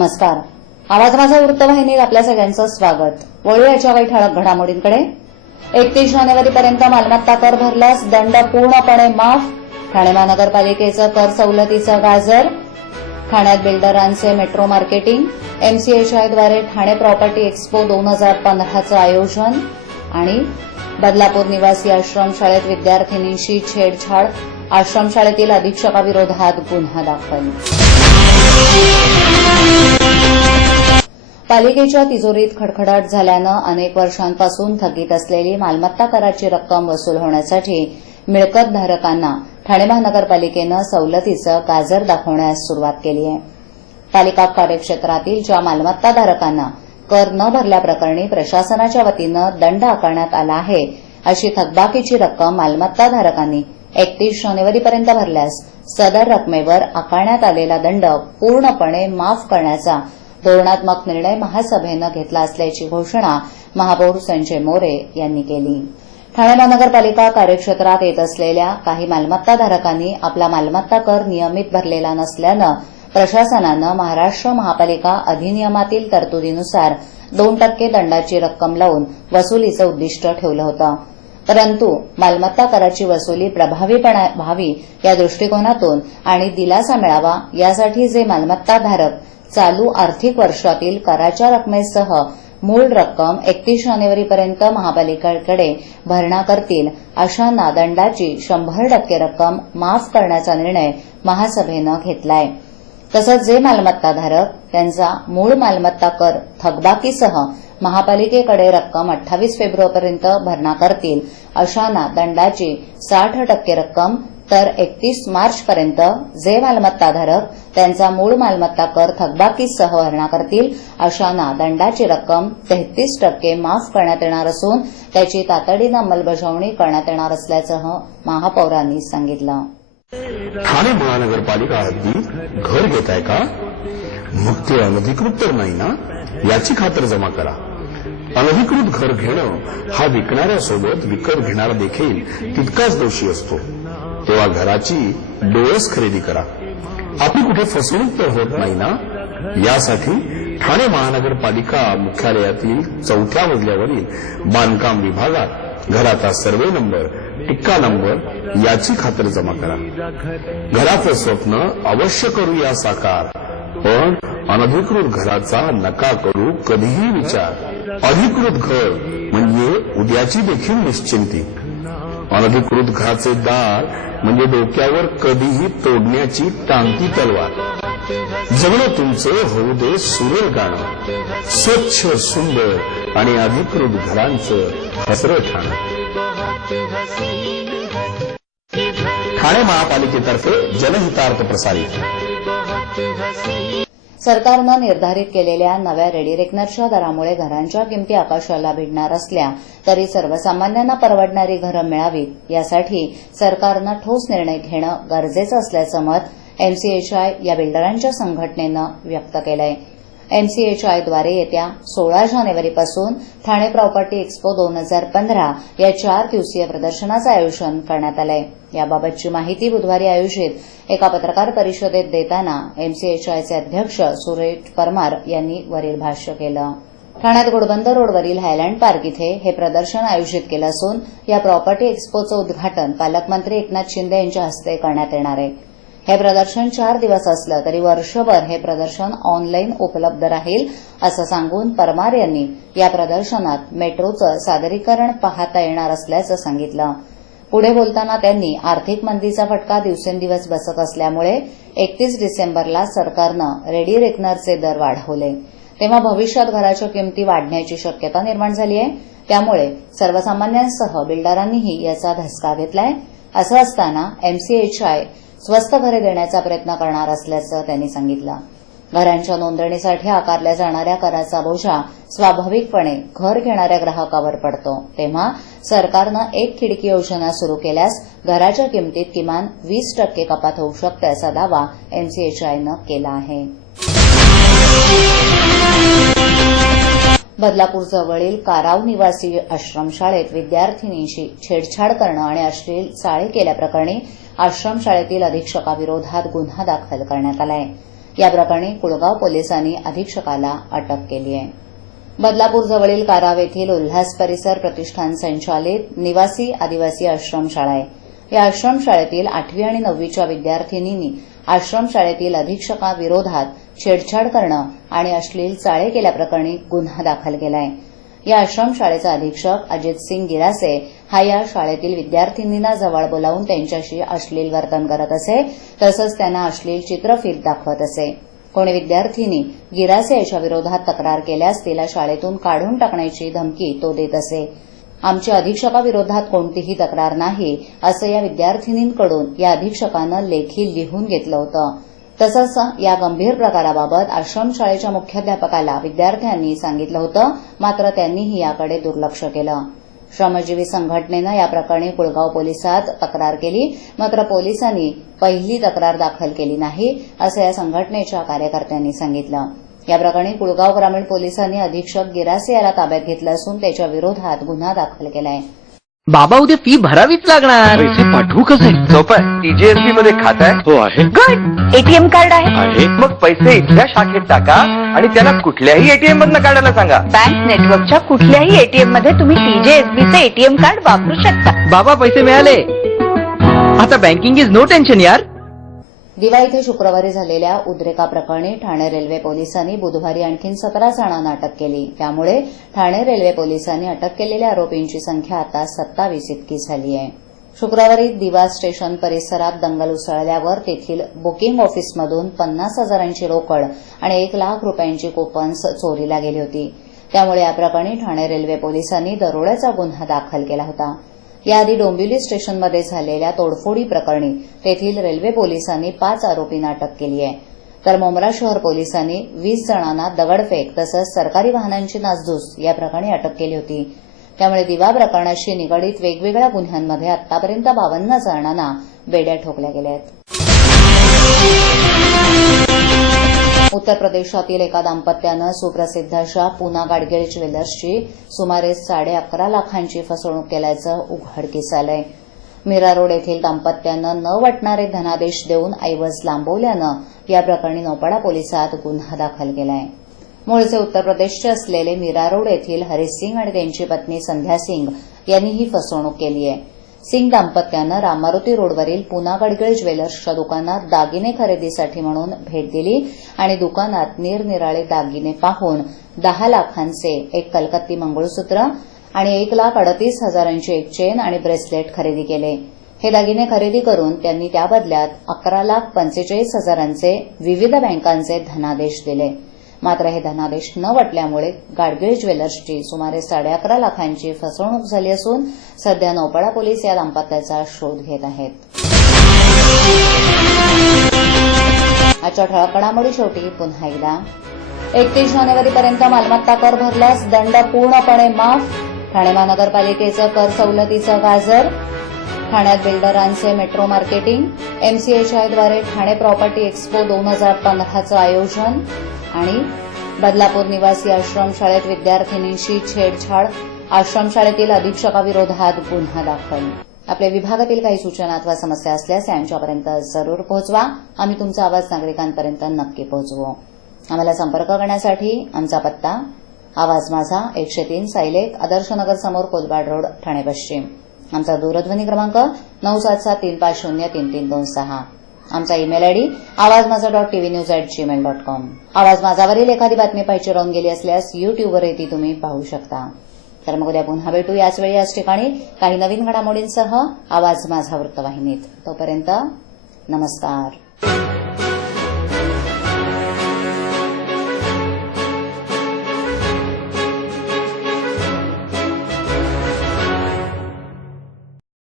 नमस्कार. आवाज माझा वृत्तवाहिनीत आपल्या सगळ्यांचं स्वागत. वळूयाच्या काही ठळक घडामोडींकडे. 31 जानेवारीपर्यंत मालमत्ता कर भरल्यास दंड पूर्णपणे माफ. ठाणे महानगरपालिकेचं कर सवलतीचं गाजर. ठाण्यात बिल्डरांचे मेट्रो मार्केटिंग. एमसीएचआयद्वारे ठाणे प्रॉपर्टी एक्स्पो 2015चं आयोजन. आणि बदलापूर निवासी आश्रमशाळेत विद्यार्थिनींशी छेडछाड. आश्रमशाळेतील अधीक्षकाविरोधात गुन्हा दाखल. पालिकेच्या तिजोरीत खडखडाट झाल्यानं अनेक वर्षांपासून थकीत असलेली मालमत्ता कराची रक्कम वसूल होण्यासाठी मिळकतधारकांना ठाणे महानगरपालिकेनं सवलतीचं गाजर दाखवण्यास सुरुवात केली आहे. पालिका कार्यक्षेत्रातील ज्या मालमत्ताधारकांना कर न भरल्याप्रकरणी प्रशासनाच्या वतीनं दंड आकारण्यात आला आहे अशी थकबाकीची रक्कम मालमत्ताधारकांनी 31 जानेवारीपर्यंत भरल्यास सदर रकमेवर आकारण्यात आलेला दंड पूर्णपणे माफ करण्याचा धोरणात्मक निर्णय महासभेनं घेतला असल्याची घोषणा महापौर संजय मोरे यांनी केली. ठाणे महानगरपालिका कार्यक्षेत्रात येत असलेल्या काही मालमत्ताधारकांनी आपला मालमत्ता कर नियमित भरलेला नसल्यानं प्रशासनानं महाराष्ट्र महापालिका अधिनियमातील तरतुदीनुसार 2% दंडाची रक्कम लावून वसुलीचं उद्दिष्ट ठेवलं होतं. परंतु मालमत्ता कराची वसुली प्रभावीपणे व्हावी या दृष्टिकोनातून आणि दिलासा मिळावा यासाठी जे मालमत्ताधारक चालू आर्थिक वर्षातील कराच्या रकमेसह मूळ रक्कम 31 जानेवारीपर्यंत महापालिकेकडे भरणा करतील अशांना दंडाची 100% रक्कम माफ करण्याचा निर्णय महासभेनं घेतलाय. तसंच जे मालमत्ताधारक त्यांचा मूळ मालमत्ता कर थकबाकीसह महापालिकेकडे रक्कम 28 फेब्रुवारीपर्यंत भरणा करतील अशांना दंडाची 60% रक्कम, तर 31 मार्चपर्यंत जे मालमत्ताधारक त्यांचा मूळ मालमत्ता कर थकबाकीसह भरणा करतील अशांना दंडाची रक्कम 33% माफ करण्यात येणार असून त्याची तातडीनं अंमलबजावणी करण्यात येणार असल्याचं महापौरांनी सांगितलं. ठाणे महानगरपालिका हद्दीत घर घेताय का? मग ते अनधिकृत तर नाही ना, याची खातर जमा करा. अनधिकृत घर घेणं हा विकणाऱ्यासोबत विकत घेणारा देखील तितकाच दोषी असतो. तेव्हा घराची डोळस खरेदी करा. आपली कुठे फसवणूक तर होत नाही ना, यासाठी ठाणे महानगरपालिका मुख्यालयातील 4थ्या मजल्यावरील बांधकाम विभागात घराचा सर्वे नंबर, टिक्का नंबर याची खातर जमा करा. घराचं स्वप्न अवश्य करूया साकार, पण अनधिकृत घराचा नका करू कधीही विचार. अधिकृत घर म्हणजे उद्याची देखील निश्चिंती. अनधिकृत घराचे दार म्हणजे डोक्यावर कधीही तोडण्याची टांगती तलवार. जगणं तुमचं होऊ दे सुरेल गाणं, स्वच्छ सुंदर आणि अधिकृत घरांचं हसरं ठाणं. ठाणे महापालिकेतर्फे जनहितार्थ प्रसारित. सरकारनं निर्धारित केलेल्या नव्या रेडी रेकनरच्या दरामुळे घरांच्या किमती आकाशाला भिडणार असल्या तरी सर्वसामान्यांना परवडणारी घरं मिळावीत यासाठी सरकारनं ठोस निर्णय घेणं गरजेचं असल्याचं मत एमसीएचआय या बिल्डरांच्या संघटनेनं व्यक्त केलंय. एमसीएचआयद्वारे येत्या 16 जानेवारीपासून ठाणे प्रॉपर्टी एक्स्पो 2015 या 4 दिवसीय प्रदर्शनाचं आयोजन करण्यात आलंय. याबाबतची माहिती बुधवारी आयोजित एका पत्रकार परिषदेत देताना एमसीएचआयचे अध्यक्ष सुरेश परमार यांनी वरील भाष्य केलं. ठाण्यात घोडबंदर रोडवरील हायलँड पार्क इथे हे प्रदर्शन आयोजित केलं असून या प्रॉपर्टी एक्स्पोचं उद्घाटन पालकमंत्री एकनाथ शिंदे यांच्या हस्ते करण्यात येणार आहे. हे प्रदर्शन 4 दिवस असलं तरी वर्षभर हे प्रदर्शन ऑनलाईन उपलब्ध राहील असं सांगून परमार यांनी या प्रदर्शनात मेट्रोचं सादरीकरण पाहता येणार असल्याचं सांगितलं. पुढे बोलताना त्यांनी आर्थिक मंदीचा फटका दिवसेंदिवस बसत असल्यामुळे 31 डिसेंबरला सरकारनं रेडी रेकनरचे दर वाढवले, तेव्हा भविष्यात घराच्या किमती वाढण्याची शक्यता निर्माण झाली आहे. त्यामुळे सर्वसामान्यांसह बिल्डरांनीही याचा धसका घेतलाय. असं असताना एमसीएचआय स्वस्त घरे देण्याचा प्रयत्न करणार असल्याचं त्यांनी सांगितलं. घरांच्या नोंदणीसाठी आकारल्या जाणाऱ्या कराचा बोजा स्वाभाविकपणे घर घेणाऱ्या ग्राहकावर पडतो. तेव्हा सरकारनं एक खिडकी योजना सुरू केल्यास घराच्या किमतीत किमान 20% कपात होऊ शकते असा दावा एमसीएचआयनं केला आहे. बदलापूर जवळील काराव निवासी आश्रमशाळेत विद्यार्थिनींशी छेडछाड करणं आणि अश्लील चाळे केल्याप्रकरणी आश्रमशाळेतील अधीक्षकाविरोधात गुन्हा दाखल करण्यात आला आहे. या प्रकरणी कुळगाव पोलिसांनी अधीक्षकाला अटक केली आहे. बदलापूर जवळील काराव येथील उल्हास परिसर प्रतिष्ठान संचालित निवासी आदिवासी आश्रमशाळा आहे. या आश्रमशाळेतील 8वी आणि 9वीच्या विद्यार्थिनींनी आश्रमशाळेतील अधीक्षकाविरोधात छेडछाड करणं आणि अश्लील चाळे केल्याप्रकरणी गुन्हा दाखल केला आहे. या आश्रमशाळेचा अधीक्षक अजित सिंग गिरासे हा या शाळेतील विद्यार्थिनींना जवळ बोलावून त्यांच्याशी अश्लील वर्तन करत असे, तसंच त्यांना अश्लील चित्रफित दाखवत असे. कोणी विद्यार्थिनी गिरासे याच्या विरोधात तक्रार केल्यास तिला शाळेतून काढून टाकण्याची धमकी तो देत असे. आमच्या अधीक्षकाविरोधात कोणतीही तक्रार नाही असं या विद्यार्थिनींकडून या अधीक्षकानं लेखी लिहून घेतलं होतं. तसंच या गंभीर प्रकाराबाबत आश्रमशाळेच्या मुख्याध्यापकाला विद्यार्थ्यांनी सांगितलं होतं, मात्र त्यांनीही याकडे दुर्लक्ष केलं. श्रमजीवी संघटनेनं या प्रकरणी कुळगाव पोलिसात तक्रार केली, मात्र पोलिसांनी पहिली तक्रार दाखल केली नाही असं या संघटनेच्या कार्यकर्त्यांनी सांगितलं. या प्रकरणी कुळगाव ग्रामीण पोलिसांनी अधीक्षक गिरासे याला ताब्यात घेतलं असून त्याच्या विरोधात गुन्हा दाखल केलाय. बाबा उद्या फी भरावीच लागणार. पैसे पाठवू कसे? सोपं आहे. TJSB मध्ये खातं आहे. हो आहे. गुड. एटीएम कार्ड आहे. मग पैसे इथल्या शाखेत टाका आणि त्याला कुठल्याही एटीएम मधनं काढायला सांगा. बँक नेटवर्कच्या कुठल्याही एटीएम मध्ये तुम्ही TJSBचे एटीएम कार्ड वापरू शकता. बाबा पैसे मिळाले. आता बँकिंग इज नो टेन्शन यार. दिवा इथे शुक्रवारी झालेल्या उद्रेकाप्रकरणी ठाणे रेल्वे पोलिसांनी बुधवारी आणखी 17 जणांना अटक केली. त्यामुळे ठाणे रेल्वे पोलिसांनी अटक केलेल्या आरोपींची संख्या आता 27 इतकी झाली आहे. शुक्रवारी दिवा स्टेशन परिसरात दंगल उसळल्यावर तेथील बुकिंग ऑफिसमधून 50,000ची रोकड आणि 1 लाख रुपयांची कुपन्स चोरीला गेली होती. त्यामुळे या प्रकरणी ठाणे रेल्वे पोलिसांनी दरोड्याचा गुन्हा दाखल केला होता. याआधी डोंबिवली स्टेशनमध्ये झालेल्या तोडफोडी प्रकरणी तेथील रेल्वे पोलिसांनी 5 आरोपींना अटक केली आहे. तर मुंब्रा शहर पोलिसांनी 20 जणांना दगडफेक तसंच सरकारी वाहनांची नासधूस या प्रकरणी अटक केली होती. त्यामुळे दिवा प्रकरणाशी निगडीत वेगवेगळ्या गुन्ह्यांमध्ये आतापर्यंत 52 जणांना बेड्या ठोकल्या गेल्या आहेत. उत्तर प्रदेशातील एका दाम्पत्यानं सुप्रसिद्ध अशा पूना गाडगीळ ज्वेलर्सची सुमारे 11.5 लाखांची फसवणूक केल्याचं उघडकीस आलंय. मीरा रोड येथील दाम्पत्यानं न वटणारे धनादेश देऊन ऐवज लांबवल्यानं या प्रकरणी नौपाडा पोलिसात गुन्हा दाखल केलाय. मूळचे उत्तर प्रदेशचे असलेले मीरा रोड येथील हरीश सिंग आणि त्यांची पत्नी संध्या सिंग यांनी ही फसवणूक केली आहे. सिंग दाम्पत्यानं रामारुती रोडवरील पूना गाडगीळ ज्वेलर्सच्या दुकानात दागिने खरेदीसाठी म्हणून भेट दिली आणि दुकानात निरनिराळे दागिने पाहून 10 लाखांचे एक कलकत्ती मंगळसूत्र आणि 1,38,000ची एक चेन आणि ब्रेसलेट खरेदी केले. हे दागिने खरेदी करून त्यांनी त्या बदल्यात 11,45,000चे विविध बँकांचे धनादेश दिले. मात्र हे धनादेश न वटल्यामुळे गाडगीळ ज्वेलर्सची सुमारे 11.5 लाखांची फसवणूक झाली असून सध्या नौपाडा पोलीस या दाम्पत्याचा शोध घेत आहेत. आजच्या ठळक घडामोडी शेवटी पुन्हा एकदा 31 जानेवारीपर्यंत मालमत्ता कर भरल्यास दंड पूर्णपणे माफ. ठाणे महानगरपालिकेचं कर सवलतीचं गाजर. ठाण्यात बिल्डरांचे मेट्रो मार्केटिंग. MCHIद्वारे ठाणे प्रॉपर्टी एक्स्पो 2015चं आयोजन. आणि बदलापूर निवासी आश्रमशाळेत विद्यार्थिनींशी छेडछाड. आश्रमशाळेतील अधीक्षकाविरोधात गुन्हा दाखल. आपल्या विभागातील काही सूचना अथवा समस्या असल्यास यांच्यापर्यंत जरूर पोहोचवा. आम्ही तुमचा आवाज नागरिकांपर्यंत नक्की पोहोचवू. आम्हाला संपर्क करण्यासाठी आमचा पत्ता आवाज माझा 103 सायलेक आदर्शनगर समोर कोलबाड रोड ठाणे पश्चिम. आमचा दूरध्वनी क्रमांक 9735033326. आमचा ईमेल आयडी awazmaza.tvnews@gmail.com. आवाज माझावरील एखादी बातमी पाहिजे राहून गेली असल्यास युट्यूबवरही ती तुम्ही पाहू शकता. तर मग उद्या पुन्हा भेटू याच वेळी याच ठिकाणी काही नवीन घडामोडींसह आवाज माझा वृत्तवाहिनीत. तोपर्यंत नमस्कार.